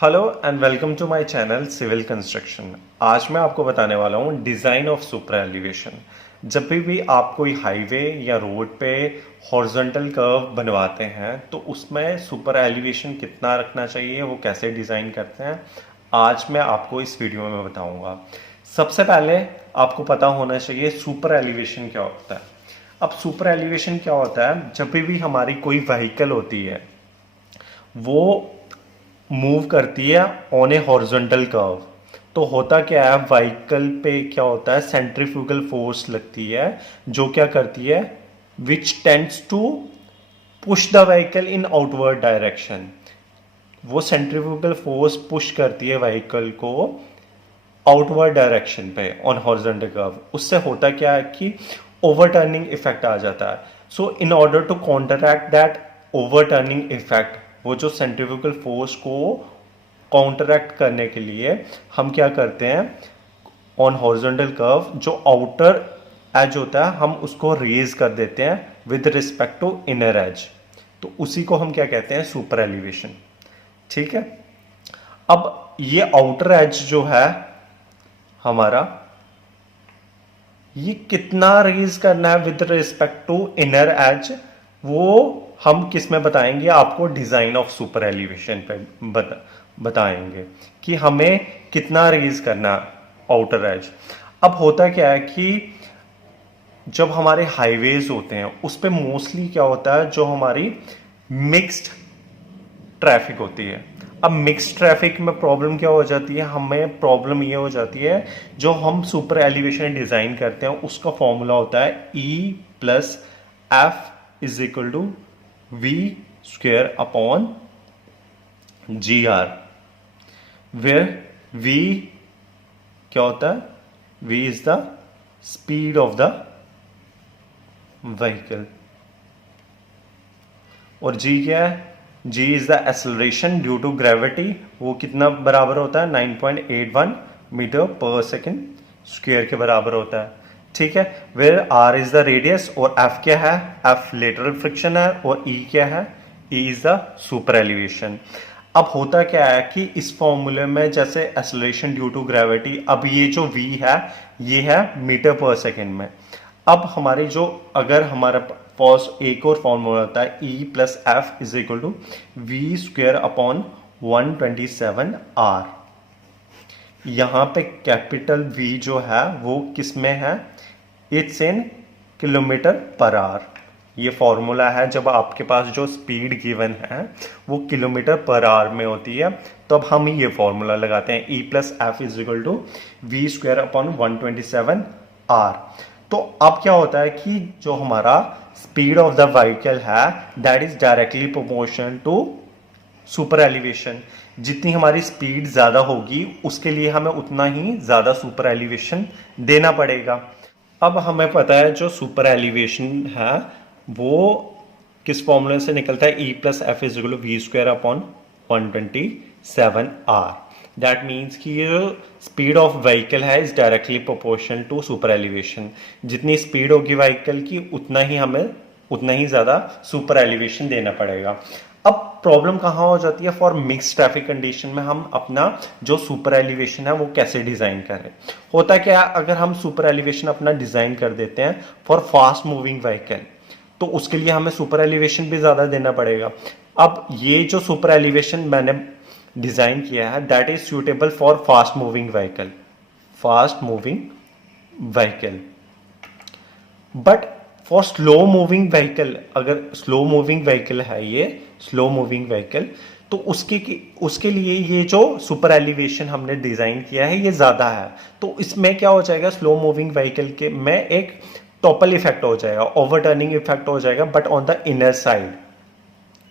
Hello and welcome to my channel civil construction. आज मैं आपको बताने वाला हूँ डिज़ाइन ऑफ सुपर एलिवेशन। जब भी आप कोई हाईवे या रोड पे हॉरिजॉन्टल कर्व बनवाते हैं तो उसमें सुपर एलिवेशन कितना रखना चाहिए, वो कैसे डिज़ाइन करते हैं, आज मैं आपको इस वीडियो में बताऊंगा। सबसे पहले आपको पता होना चाहिए सुपर एलिवेशन क्या होता है। अब सुपर एलिवेशन क्या होता है, जब भी हमारी कोई व्हीकल होती है वो मूव करती है ऑन ए हॉरिजॉन्टल कर्व, तो होता क्या है, व्हीकल पे क्या होता है, सेंट्रीफ्यूगल फोर्स लगती है जो क्या करती है, which tends to push the vehicle in outward direction. वो सेंट्रीफ्यूगल फोर्स पुश करती है व्हीकल को आउटवर्ड डायरेक्शन पे ऑन हॉरिजॉन्टल कर्व। उससे होता क्या है कि ओवरटर्निंग इफेक्ट आ जाता है। So in order to counteract that overturning effect, वो जो सेंट्रीफ्यूगल फोर्स को काउंटरैक्ट करने के लिए हम क्या करते हैं, ऑन हॉरिजॉन्टल कर्व जो आउटर एज होता है हम उसको रेज कर देते हैं with respect to inner edge. तो उसी को हम क्या कहते हैं, सुपर एलिवेशन। ठीक है। अब ये आउटर एज जो है हमारा, ये कितना रेज करना है with respect to inner edge, वो हम किस में बताएंगे, आपको डिजाइन ऑफ सुपर एलिवेशन पे बताएंगे कि हमें कितना रेज करना आउटर एज। अब होता क्या है कि जब हमारे हाईवेज होते हैं उस पे मोस्टली क्या होता है, जो हमारी मिक्स्ड ट्रैफिक होती है। अब मिक्स ट्रैफिक में प्रॉब्लम क्या हो जाती है, हमें प्रॉब्लम ये हो जाती है, जो हम सुपर एलिवेशन डिज़ाइन करते हैं उसका फॉर्मूला होता है E plus F is equal to V square upon G R, where V क्या होता है, V is the speed of the vehicle और जी क्या है, G is the acceleration due to gravity. वो कितना बराबर होता है, 9.81 मीटर पर सेकेंड स्क्वेयर के बराबर होता है। ठीक है। Where are is the radius और एफ क्या है, एफ लेटरल फ्रिक्शन है और ई क्या है, E is the super elevation. अब होता क्या है कि इस फॉर्मूले में जैसे एक्सेलरेशन ड्यू टू ग्रेविटी, अब ये जो वी है ये है मीटर पर सेकेंड में। अब हमारे जो, अगर हमारा पास एक और फॉर्मूला होता है E plus F is equal to V square upon 127 R. यहां पे कैपिटल V जो है वो किस में है, it's in kilometre per hour. ये फॉर्मूला है जब आपके पास जो स्पीड गिवन है वो किलोमीटर पर आवर में होती है, तो अब हम ये फॉर्मूला लगाते हैं E plus F is equal to V square upon 127 R. तो अब क्या होता है कि जो हमारा स्पीड ऑफ द व्हीकल है that is directly proportional to super elevation. जितनी हमारी स्पीड ज्यादा होगी उसके लिए हमें उतना ही ज्यादा सुपर एलिवेशन देना पड़ेगा। अब हमें पता है जो सुपर एलिवेशन है वो किस फॉर्मूले से निकलता है, E plus F is equal to V square upon 127 R. That means कि ये जो स्पीड ऑफ व्हीकल है is directly proportional to super elevation. जितनी स्पीड होगी व्हीकल की उतना ही ज्यादा सुपर एलिवेशन देना पड़ेगा। अब प्रॉब्लम कहाँ हो जाती है, फॉर मिक्स ट्रैफिक कंडीशन में हम अपना जो सुपर एलिवेशन है वो कैसे डिजाइन करें। होता क्या है, अगर हम सुपर एलिवेशन अपना डिजाइन कर देते हैं फॉर फास्ट मूविंग व्हीकल तो उसके लिए हमें सुपर एलिवेशन भी ज्यादा देना पड़ेगा। अब ये जो सुपर एलिवेशन मैंने डिजाइन किया है that is suitable for fast moving vehicle, but for slow moving vehicle, अगर स्लो मूविंग व्हीकल है ये स्लो मूविंग व्हीकल, तो उसके लिए ये जो सुपर एलिवेशन हमने डिजाइन किया है ये ज्यादा है। तो इसमें क्या हो जाएगा, स्लो मूविंग व्हीकल के में एक टॉपल इफेक्ट हो जाएगा, ओवरटर्निंग इफेक्ट हो जाएगा, but on the inner side.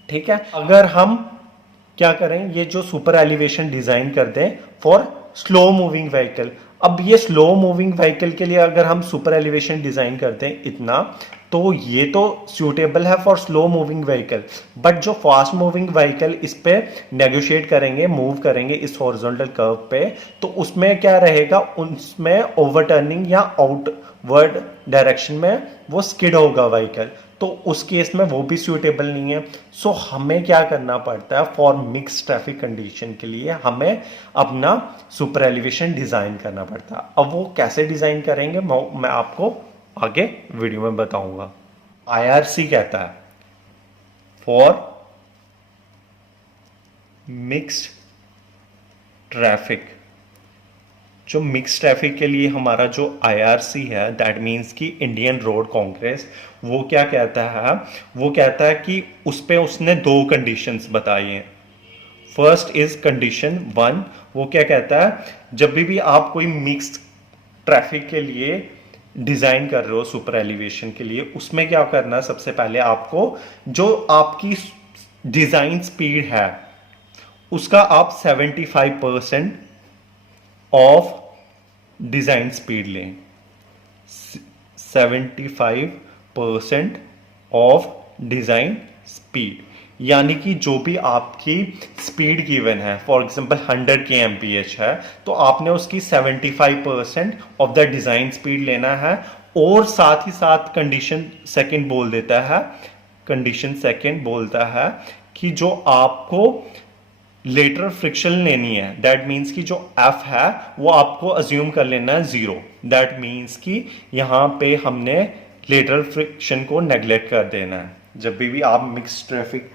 ठीक है। अगर हम क्या करें, ये जो सुपर एलिवेशन डिजाइन कर दें फॉर स्लो मूविंग व्हीकल, अब ये स्लो मूविंग व्हीकल के लिए अगर हम सुपर एलिवेशन डिजाइन करते हैं इतना, तो ये तो सूटेबल है for slow moving vehicle, but जो फास्ट मूविंग व्हीकल इस पे नेगोशिएट करेंगे, मूव करेंगे इस हॉरिजॉन्टल कर्व पे, तो उसमें क्या रहेगा, उसमें ओवरटर्निंग या आउटवर्ड डायरेक्शन में वो स्किड होगा व्हीकल। तो उस केस में वो भी सूटेबल नहीं है। सो हमें क्या करना पड़ता है, फॉर मिक्स ट्रैफिक कंडीशन के लिए हमें अपना सुपर एलिवेशन डिजाइन करना पड़ता है। अब वो कैसे डिजाइन करेंगे मैं आपको आगे वीडियो में बताऊंगा। आईआरसी कहता है फॉर मिक्स्ड ट्रैफिक, जो मिक्स ट्रैफिक के लिए हमारा जो आईआरसी है, दैट मीन्स कि इंडियन रोड कांग्रेस, वो क्या कहता है, वो कहता है कि उस पे उसने दो कंडीशंस बताई हैं। फर्स्ट इज कंडीशन 1, वो क्या कहता है, जब भी आप कोई मिक्स ट्रैफिक के लिए डिजाइन कर रहे हो सुपर एलिवेशन के लिए, उसमें क्या करना, सबसे पहले आपको जो आपकी डिजाइन स्पीड है उसका आप 75% ऑफ डिजाइन स्पीड लें। 75% ऑफ डिजाइन स्पीड, यानी कि जो भी आपकी स्पीड गिवन है, फॉर एग्जांपल 100 kmph है, तो आपने उसकी 75% ऑफ द डिजाइन स्पीड लेना है। और साथ ही साथ कंडीशन सेकंड बोल देता है, कंडीशन सेकंड बोलता है कि जो आपको लेटरल फ्रिक्शन लेनी है, दैट मीन्स कि जो एफ है वो आपको अज्यूम कर लेना है 0। दैट मीन्स कि यहां पे हमने लेटरल फ्रिक्शन को नेग्लेक्ट कर देना है। जब भी आप मिक्स ट्रैफिक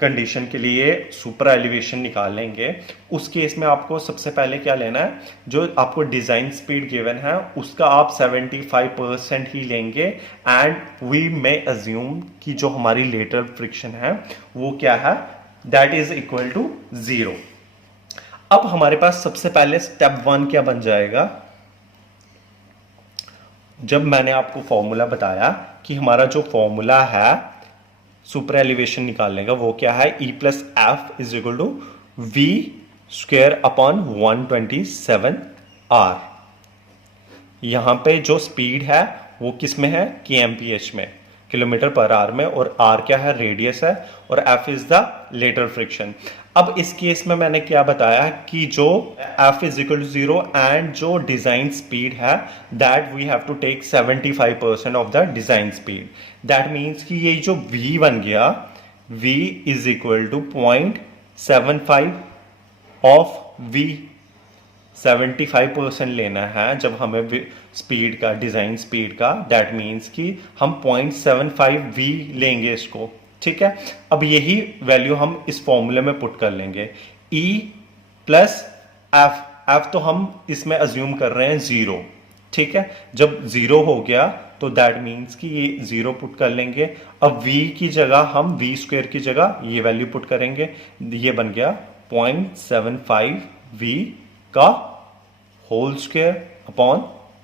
कंडीशन के लिए सुपर एलिवेशन निकालेंगे, उस केस में आपको सबसे पहले क्या लेना है, जो आपको डिजाइन स्पीड गिवन है उसका आप 75% ही लेंगे। एंड वी मे अज्यूम कि जो हमारी लेटरल फ्रिक्शन है वो क्या है, दैट इज इक्वल टू 0। अब हमारे पास सबसे पहले स्टेप 1 क्या बन जाएगा, जब मैंने आपको फॉर्मूला बताया कि हमारा जो फॉर्मूला है सुपर एलिवेशन निकालने का वो क्या है, E plus F is equal to V square upon 127R। यहां पे जो स्पीड है वो किस में है, kmph में, किलोमीटर पर आवर में, और r क्या है, रेडियस है, और f is the lateral friction. अब इस केस में मैंने क्या बताया कि जो f is equal to 0 and जो डिजाइन स्पीड है that we have to take 75% of the design speed. That means कि ये जो v बन गया, v is equal to 0.75 of v, 75% लेना है जब हमें स्पीड का, डिजाइन स्पीड का, दैट मीन्स कि हम 0.75 v लेंगे इसको। ठीक है, अब यही वैल्यू हम इस फॉर्मूले में पुट कर लेंगे, E प्लस एफ, एफ तो हम इसमें अज्यूम कर रहे हैं 0। ठीक है, जब 0 हो गया तो दैट मीन्स कि ये 0 पुट कर लेंगे। अब v की जगह हम v स्क्वायर की जगह ये वैल्यू पुट करेंगे, ये बन गया 0.75 v का होल स्क्वायर अपॉन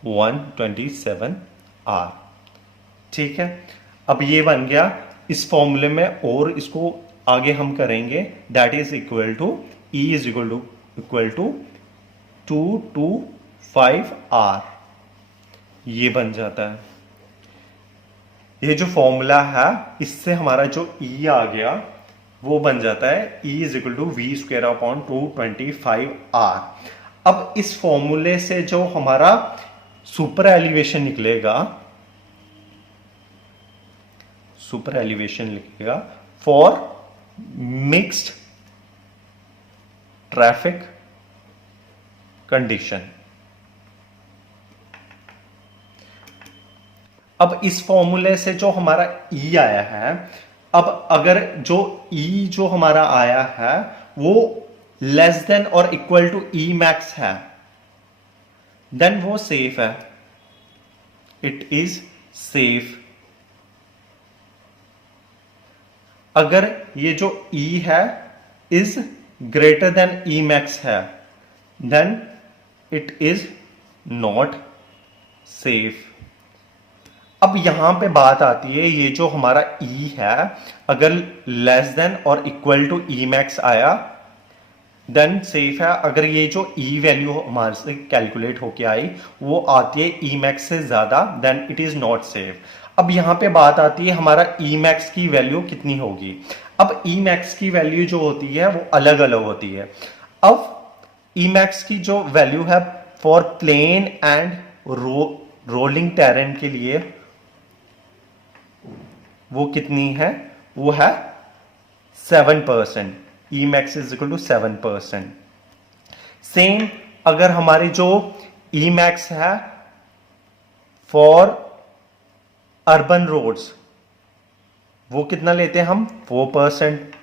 127R। ठीक है, अब ये बन गया इस फॉर्मूले में, और इसको आगे हम करेंगे, that is equal to E is equal to 225R। ये बन जाता है, ये जो फॉर्मूला है इससे हमारा जो E आ गया वो बन जाता है E is equal to V square upon 225R। अब इस फॉर्मूले से जो हमारा सुपर एलिवेशन निकलेगा, सुपर एलिवेशन लिखेगा फॉर मिक्स्ड ट्रैफिक कंडीशन। अब इस फॉर्मूले से जो हमारा E आया है, अब अगर जो E जो हमारा आया है वो लेस देन और इक्वल टू E मैक्स है, देन वो सेफ है, इट इज सेफ। अगर ये जो E है is greater than E max है, then it is not safe. अब यहां पे बात आती है, ये जो हमारा E है अगर लेस देन और इक्वल टू E मैक्स आया देन सेफ है। अगर ये जो E वैल्यू हमारे से कैलकुलेट होके आई वो आती है E मैक्स से ज्यादा, then it is not safe. अब यहां पे बात आती है हमारा E मैक्स की वैल्यू कितनी होगी। अब E मैक्स की वैल्यू जो होती है वो अलग अलग होती है। अब E मैक्स की जो वैल्यू है for plain and rolling terrain के लिए, वो कितनी है, वो है 7%, E max is equal to 7%। Same अगर हमारी जो ई मैक्स है फॉर अर्बन रोड्स, वो कितना लेते हैं हम, 4%।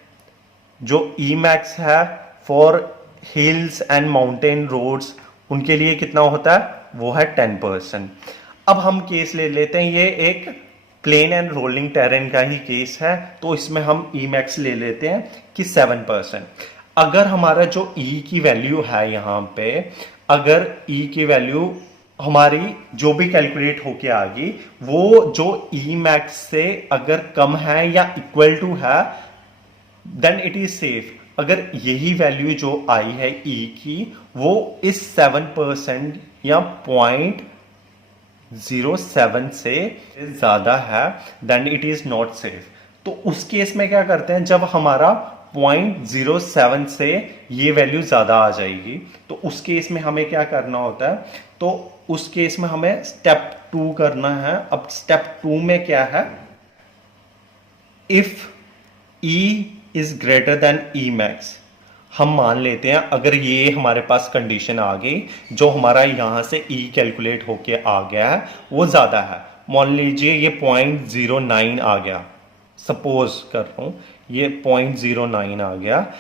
जो ई मैक्स है for hills and mountain roads, उनके लिए कितना होता है, वो है 10%। अब हम केस ले लेते हैं, ये एक प्लेन एंड रोलिंग टेरेन का ही केस है, तो इसमें हम ई मैक्स ले लेते हैं कि 7%। अगर हमारा जो ई की वैल्यू है यहां पे, अगर ई की वैल्यू हमारी जो भी कैलकुलेट होके आ गई, वो जो ई मैक्स से अगर कम है या इक्वल टू है, देन इट इज सेफ। अगर यही वैल्यू जो आई है ई की, वो इस 7% या 0.07 से ज्यादा है, then it is not safe. तो उस केस में क्या करते हैं, जब हमारा 0.07 से ये वैल्यू ज्यादा आ जाएगी, तो उस केस में हमें क्या करना होता है, तो उस केस में हमें स्टेप 2 करना है। अब स्टेप 2 में क्या है, if E is greater then E max, हम मान लेते हैं अगर ये हमारे पास कंडीशन आ गई, जो हमारा यहां से ई कैलकुलेट होके आ गया है वो ज्यादा है, मान लीजिए ये 0.09 आ गया, सपोज कर रहा हूं ये 0.09 आ गया,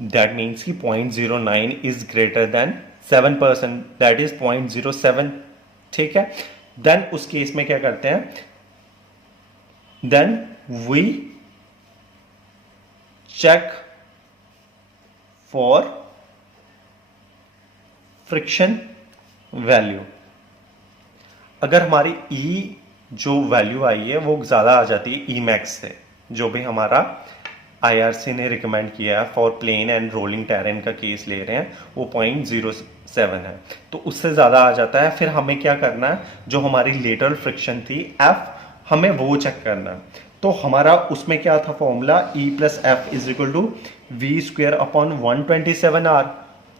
दैट मीन्स कि 0.09 is greater then 7%, that is 0.07। ठीक है, देन उस केस में क्या करते हैं, then we check for friction value. अगर हमारी ई जो वैल्यू आई है वो ज्यादा आ जाती है ई मैक्स से, जो भी हमारा आईआरसी ने रिकमेंड किया है for plain and rolling terrain का केस ले रहे हैं, वो 0.07 है, तो उससे ज्यादा आ जाता है, फिर हमें क्या करना है, जो हमारी लेटरल फ्रिक्शन थी एफ, हमें वो चेक करना है। तो हमारा उसमें क्या था formula, E plus F is equal to V square upon 127R।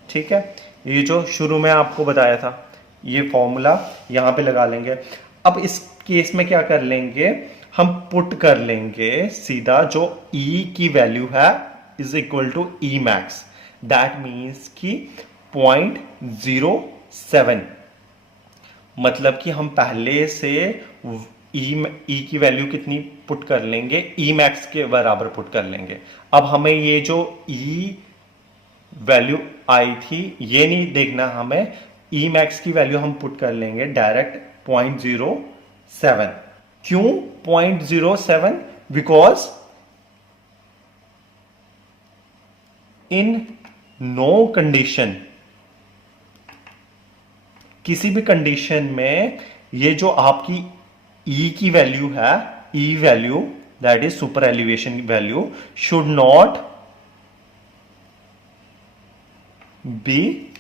ठीक है, ये जो शुरू में आपको बताया था, ये फॉर्मूला यहां पे लगा लेंगे। अब इस केस में क्या कर लेंगे, हम पुट कर लेंगे सीधा जो ई की वैल्यू है is equal to E max, that means कि 0.07, मतलब कि हम पहले से ई की वैल्यू कितनी पुट कर लेंगे, ई मैक्स के बराबर पुट कर लेंगे। अब हमें ये जो ई वैल्यू आई थी ये नहीं देखना, हमें ई मैक्स की वैल्यू हम पुट कर लेंगे डायरेक्ट 0.07। क्यों 0.07? बिकॉज इन नो कंडीशन, किसी भी कंडीशन में ये जो आपकी ई की वैल्यू है, ई value that is super elevation value, should not be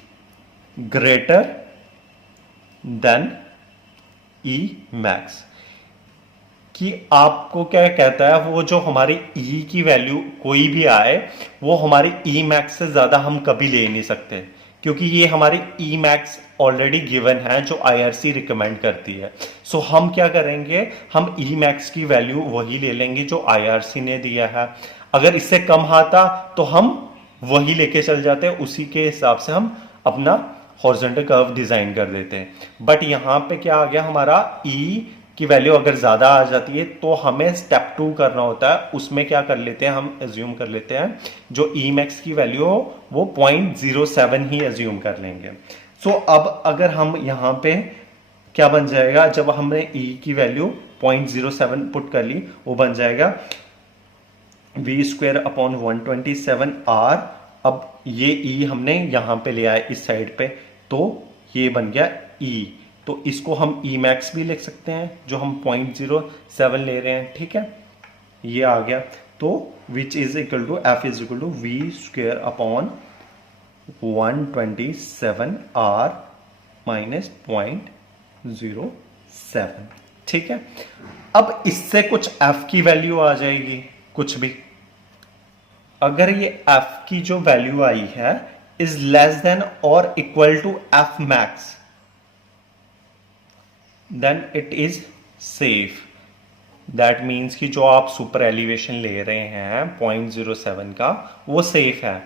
greater than E max. कि आपको क्या कहता है, वो जो हमारी ई की वैल्यू कोई भी आए, वो हमारी ई मैक्स से ज्यादा हम कभी ले नहीं सकते, क्योंकि ये हमारी ई मैक्स ऑलरेडी गिवन है जो आईआरसी रिकमेंड करती है। सो हम क्या करेंगे, हम ई मैक्स की वैल्यू वही ले लेंगे जो आईआरसी ने दिया है। अगर इससे कम आता तो हम वही लेके चल जाते हैं, उसी के हिसाब से हम अपना हॉरिजॉन्टल कर्व डिजाइन कर देते हैं। बट यहां पे क्या आ गया, हमारा ई की वैल्यू अगर ज्यादा आ जाती है तो हमें स्टेप 2 करना होता है। उसमें क्या कर लेते हैं, हम एज्यूम कर लेते हैं जो ई मैक्स की वैल्यू हो वो 0.07 ही एज्यूम कर लेंगे। सो अब अगर हम यहां पे क्या बन जाएगा, जब हमने ई की वैल्यू 0.07 पुट कर ली, वो बन जाएगा वी स्क्वेयर अपॉन 127R। अब ये ई हमने यहां पे लिया है इस साइड पे, तो ये बन गया ई। तो इसको हम ई मैक्स भी लिख सकते हैं जो हम 0.07 ले रहे हैं। ठीक है, ये आ गया। तो which is equal to F is equal to V square upon 127R minus 0.07। ठीक है, अब इससे कुछ एफ की वैल्यू आ जाएगी, कुछ भी। अगर ये एफ की जो वैल्यू आई है इज लेस देन और equal to F max, then it is safe। That means कि जो आप सुपर एलिवेशन ले रहे हैं 0.07 का वो सेफ है।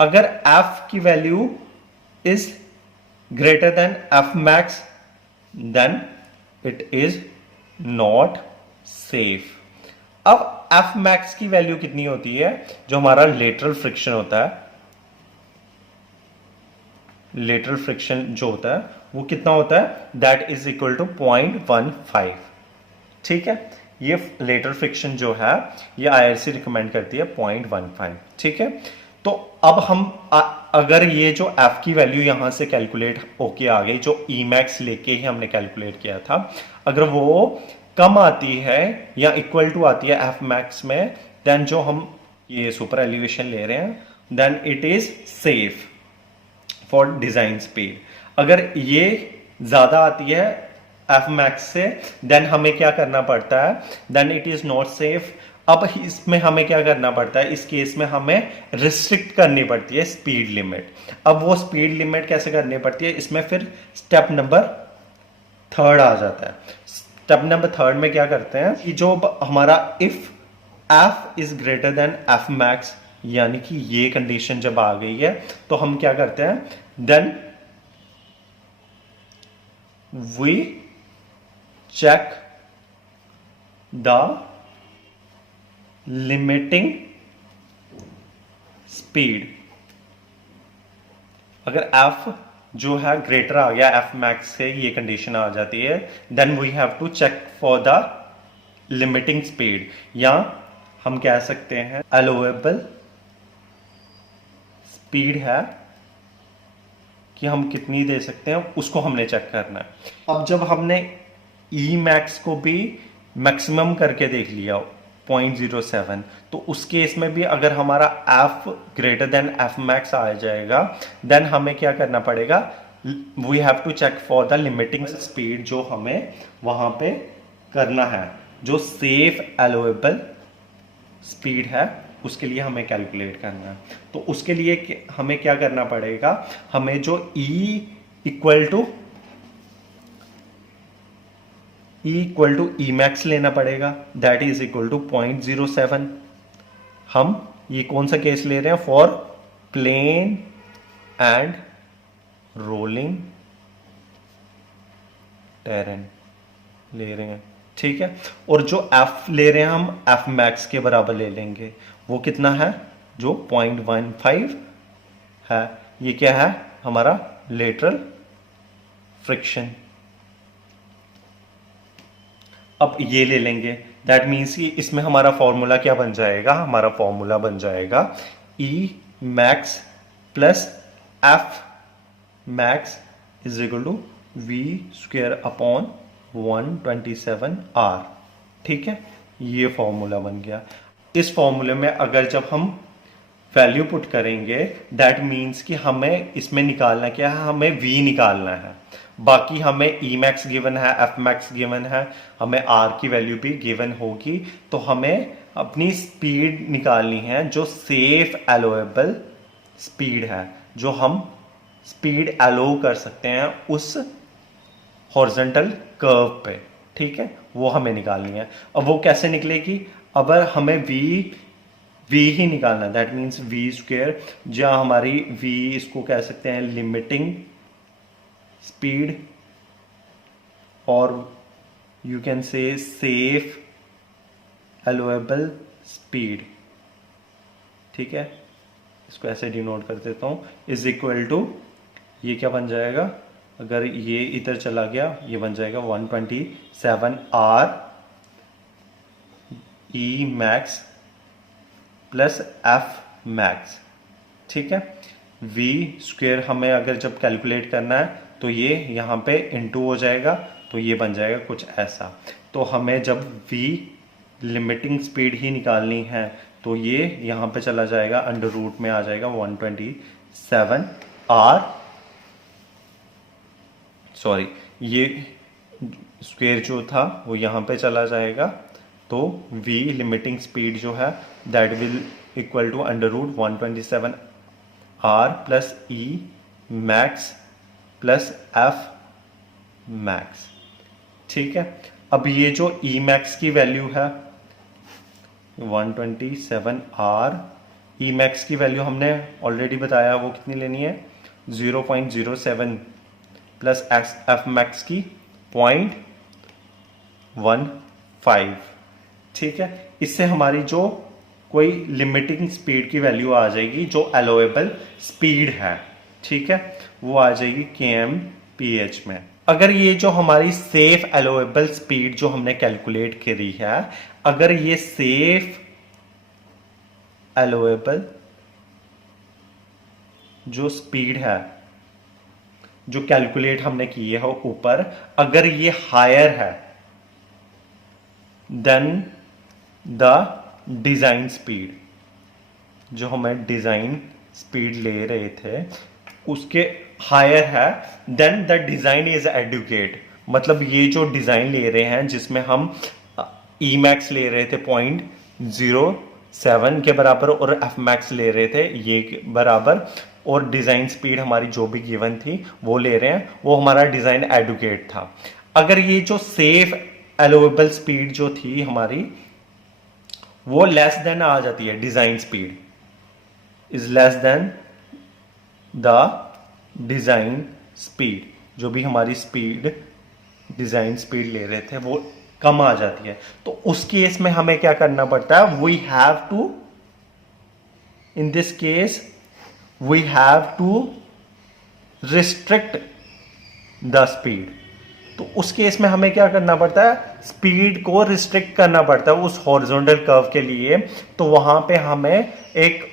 अगर एफ की value is greater than F max then it is not safe. अब एफ मैक्स की वैल्यू कितनी होती है? जो हमारा लेटरल फ्रिक्शन होता है, लेटरल फ्रिक्शन जो होता है वो कितना होता है? That is equal to 0.15। ठीक है, ये लेटरल फ्रिक्शन जो है ये आईआरसी रिकमेंड करती है 0.15। ठीक है, तो अब हम अगर ये जो एफ की वैल्यू यहां से कैलकुलेट होके आ गई, जो ई मैक्स लेके ही हमने कैलकुलेट किया था, अगर वो कम आती है या इक्वल टू आती है एफ मैक्स में, देन जो हम ये सुपर एलिवेशन ले रहे हैं then it is safe for design speed. अगर ये ज्यादा आती है एफ मैक्स से देन हमें क्या करना पड़ता है? Then it is not safe. अब इसमें हमें क्या करना पड़ता है? इस केस में हमें रिस्ट्रिक्ट करनी पड़ती है स्पीड लिमिट। अब वो स्पीड लिमिट कैसे करनी पड़ती है? इसमें फिर स्टेप नंबर 3 आ जाता है। स्टेप नंबर 3 में क्या करते हैं कि जो हमारा if F is greater than F max, यानी कि ये कंडीशन जब आ गई है तो हम क्या करते हैं? Then we check the limiting speed. अगर एफ जो है ग्रेटर आ गया एफ मैक्स से, ये कंडीशन आ जाती है, then we have to check for the limiting speed, या हम कह सकते हैं अलोवेबल स्पीड है कि हम कितनी दे सकते हैं, उसको हमने चेक करना है। अब जब हमने ई मैक्स को भी मैक्सिमम करके देख लिया 0.07, तो उस केस में भी अगर हमारा F greater than F max आ जाएगा देन हमें क्या करना पड़ेगा? We have to check for the limiting speed, जो हमें वहां पे करना है, जो सेफ अलोवेबल स्पीड है उसके लिए हमें कैलकुलेट करना है। तो उसके लिए हमें क्या करना पड़ेगा? हमें जो इक्वल टू ई मैक्स लेना पड़ेगा, दैट इज इक्वल टू 0.07। हम ये कौन सा केस ले रहे हैं? For plain and rolling terrain ले रहे हैं। ठीक है, और जो एफ ले रहे हैं हम एफ मैक्स के बराबर ले लेंगे। वो कितना है? जो 0.15 है। ये क्या है? हमारा लेटरल फ्रिक्शन। अब ये ले लेंगे, दैट मीन्स कि इसमें हमारा फॉर्मूला क्या बन जाएगा? हमारा फॉर्मूला बन जाएगा E max plus F max is equal to V square upon 127 R. ठीक है, ये फॉर्मूला बन गया। इस फॉर्मूले में अगर जब हम वैल्यू पुट करेंगे दैट मीन्स कि हमें इसमें निकालना क्या है? हमें वी निकालना है। बाकी हमें ई मैक्स गिवन है, एफ मैक्स गिवन है, हमें आर की वैल्यू भी गिवन होगी। तो हमें अपनी स्पीड निकालनी है जो सेफ एलोएबल स्पीड है, जो हम स्पीड एलो कर सकते हैं उस हॉरिजॉन्टल कर्व पे। ठीक है, वो हमें निकालनी है। अब वो कैसे निकलेगी? अब हमें वी ही निकालना है, दैट मीन्स वी स्क्वेयर, जहां हमारी वी इसको कह सकते हैं लिमिटिंग स्पीड, और you can say safe allowable speed. ठीक है, इसको ऐसे डिनोट कर देता हूं, इज इक्वल टू, ये क्या बन जाएगा? अगर ये इधर चला गया ये बन जाएगा 127 R E max plus F max. ठीक है, वी स्क्वेयर हमें अगर जब कैलकुलेट करना है तो ये यहाँ पे इनटू हो जाएगा, तो ये बन जाएगा कुछ ऐसा। तो हमें जब वी लिमिटिंग स्पीड ही निकालनी है तो ये यहाँ पे चला जाएगा, अंडर रूट में आ जाएगा 127 आर, सॉरी ये स्क्वेयर जो था वो यहाँ पे चला जाएगा। तो v लिमिटिंग स्पीड जो है that will equal to under root 127 R plus E max plus F max. ठीक है, अब ये जो ई मैक्स की वैल्यू है 127 आर, ई मैक्स की वैल्यू हमने ऑलरेडी बताया वो कितनी लेनी है 0.07 प्लस एफ मैक्स की 0.15। ठीक है, इससे हमारी जो कोई लिमिटिंग स्पीड की वैल्यू आ जाएगी जो अलोएबल स्पीड है, ठीक है, वो आ जाएगी kmph में। अगर ये जो हमारी सेफ अलोएबल स्पीड जो हमने कैलकुलेट करी है, अगर ये सेफ अलोएबल जो स्पीड है जो कैलकुलेट हमने की है ऊपर, अगर ये हायर है देन द डिजाइन स्पीड, जो हमें डिजाइन स्पीड ले रहे थे उसके हायर है, then the design is adequate. मतलब ये जो डिजाइन ले रहे हैं जिसमें हम ई मैक्स ले रहे थे 0.07 के बराबर और एफ मैक्स ले रहे थे ये के बराबर, और डिजाइन स्पीड हमारी जो भी गिवन थी वो ले रहे हैं, वो हमारा डिजाइन एडुकेट था। अगर ये जो सेफ अलोएबल स्पीड जो थी हमारी वो लेस देन आ जाती है, design speed is less then the design speed, जो भी हमारी स्पीड डिजाइन स्पीड ले रहे थे वो कम आ जाती है, तो उस केस में हमें क्या करना पड़ता है, we have to, in this case we have to restrict the speed. तो उस केस में हमें क्या करना पड़ता है, स्पीड को रिस्ट्रिक्ट करना पड़ता है उस हॉरिजॉन्टल कर्व के लिए। तो वहां पे हमें एक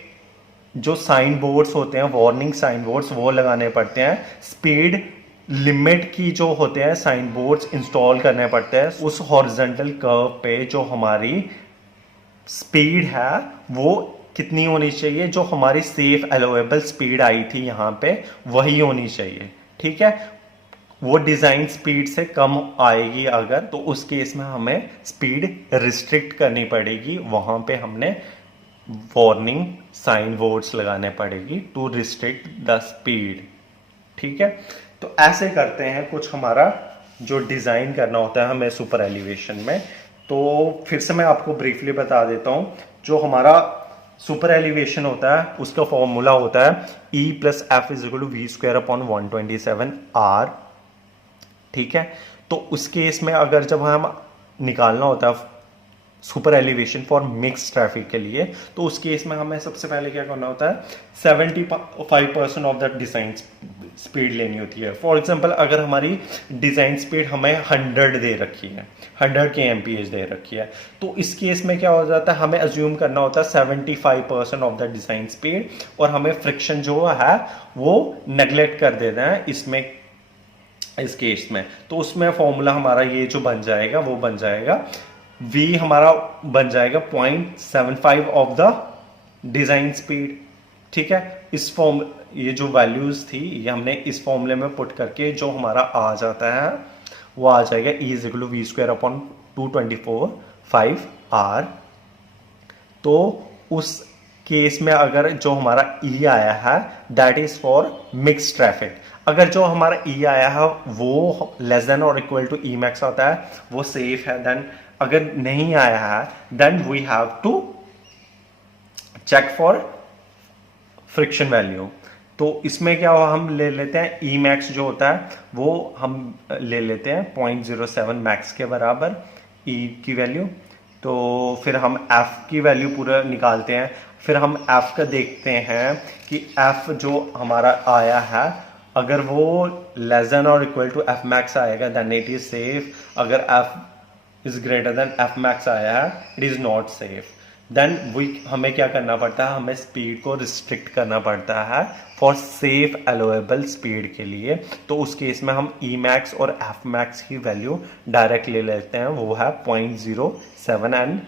जो साइन बोर्ड्स होते हैं, वार्निंग साइन बोर्ड्स, वो लगाने पड़ते हैं। स्पीड लिमिट की जो होते हैं साइन बोर्ड्स इंस्टॉल करने पड़ते हैं उस हॉरिजॉन्टल कर्व पे। जो हमारी स्पीड है वो कितनी होनी चाहिए, जो हमारी सेफ अलोएबल स्पीड आई थी यहाँ पे वही होनी चाहिए, ठीक है। वो डिजाइन स्पीड से कम आएगी अगर, तो उस केस में हमें स्पीड रिस्ट्रिक्ट करनी पड़ेगी, वहां पे हमने वार्निंग साइन बोर्ड्स लगाने पड़ेगी टू रिस्ट्रिक्ट द स्पीड, ठीक है। तो ऐसे करते हैं कुछ हमारा जो डिजाइन करना होता है हमें सुपर एलिवेशन में। तो फिर से मैं आपको ब्रीफली बता देता हूं, जो हमारा सुपर एलिवेशन होता है उसका फॉर्मूला होता है E plus F is equal to V square upon 127 R, ठीक है। तो उस केस में अगर जब हम निकालना होता है super elevation for mix traffic के लिए, तो उस केस में हमें सबसे पहले क्या करना होता है, 75% ऑफ द डिजाइन स्पीड लेनी होती है। फॉर एग्जांपल अगर हमारी डिजाइन स्पीड हमें 100 दे रखी है, 100 kmph दे रखी है, तो इस केस में क्या हो जाता है, हमें अज्यूम करना होता है 75% ऑफ द डिजाइन स्पीड, और हमें फ्रिक्शन जो है वो नेग्लेक्ट कर देना है इसमें, इस केस में। तो उसमें फॉर्मूला हमारा ये जो बन जाएगा वो बन जाएगा V हमारा बन जाएगा 0.75 ऑफ द डिजाइन स्पीड, ठीक है। इस फॉर्म ये जो वैल्यूज थी ये हमने इस फॉर्मूले में पुट करके जो हमारा आ जाता है वो आ जाएगा E is equal to V square upon 224 R. तो उस केस में अगर जो हमारा E आया है that is for mix traffic. अगर जो हमारा E आया है वो लेस देन और इक्वल टू E मैक्स होता है, वो सेफ है। देन अगर नहीं आया है then we have to check for friction value. तो इसमें क्या हुआ, हम ले लेते हैं ई मैक्स जो होता है वो हम ले लेते हैं 0.07 मैक्स के बराबर ई की वैल्यू। तो फिर हम एफ की वैल्यू पूरा निकालते हैं, फिर हम एफ का देखते हैं कि एफ जो हमारा आया है अगर वो लेस देन और इक्वल टू एफ मैक्स आएगा देन इट इज सेफ। अगर F is greater than F max आया है it is not safe. Then हमें क्या करना पड़ता है, हमें स्पीड को रिस्ट्रिक्ट करना पड़ता है फॉर सेफ अलोएबल स्पीड के लिए। तो उस केस में हम ई मैक्स और एफ मैक्स की वैल्यू डायरेक्ट ले लेते हैं, वो है 0.07 एंड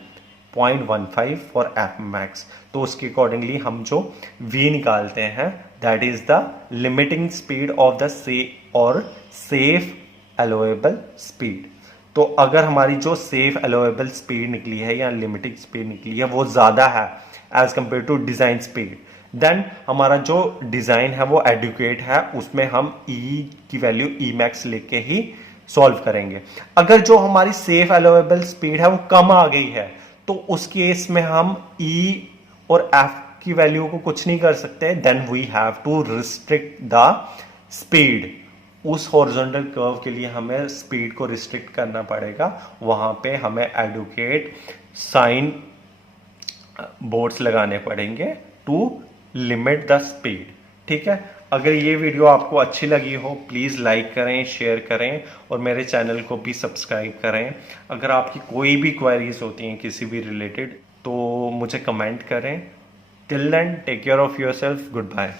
0.15 फॉर एफ मैक्स। तो उसके अकॉर्डिंगली हम जो V निकालते हैं that is the limiting speed of the safe allowable speed. तो अगर हमारी जो सेफ अलोएबल स्पीड निकली है या लिमिटिंग स्पीड निकली है वो ज़्यादा है as compare to design speed, then हमारा जो डिज़ाइन है वो एडुकेट है, उसमें हम E की वैल्यू E मैक्स लेके ही सॉल्व करेंगे। अगर जो हमारी सेफ अलाउएबल स्पीड है वो कम आ गई है तो उस केस में हम E और F की वैल्यू को कुछ नहीं कर सकते, then we have to restrict the speed. उस हॉरिजॉन्टल कर्व के लिए हमें स्पीड को रिस्ट्रिक्ट करना पड़ेगा, वहां पे हमें एडुकेट साइन बोर्ड्स लगाने पड़ेंगे टू लिमिट द स्पीड। ठीक है, अगर ये वीडियो आपको अच्छी लगी हो प्लीज़ लाइक करें, शेयर करें और मेरे चैनल को भी सब्सक्राइब करें। अगर आपकी कोई भी क्वेरीज होती हैं किसी भी रिलेटेड तो मुझे कमेंट करें। Till then take care of yourself, good bye.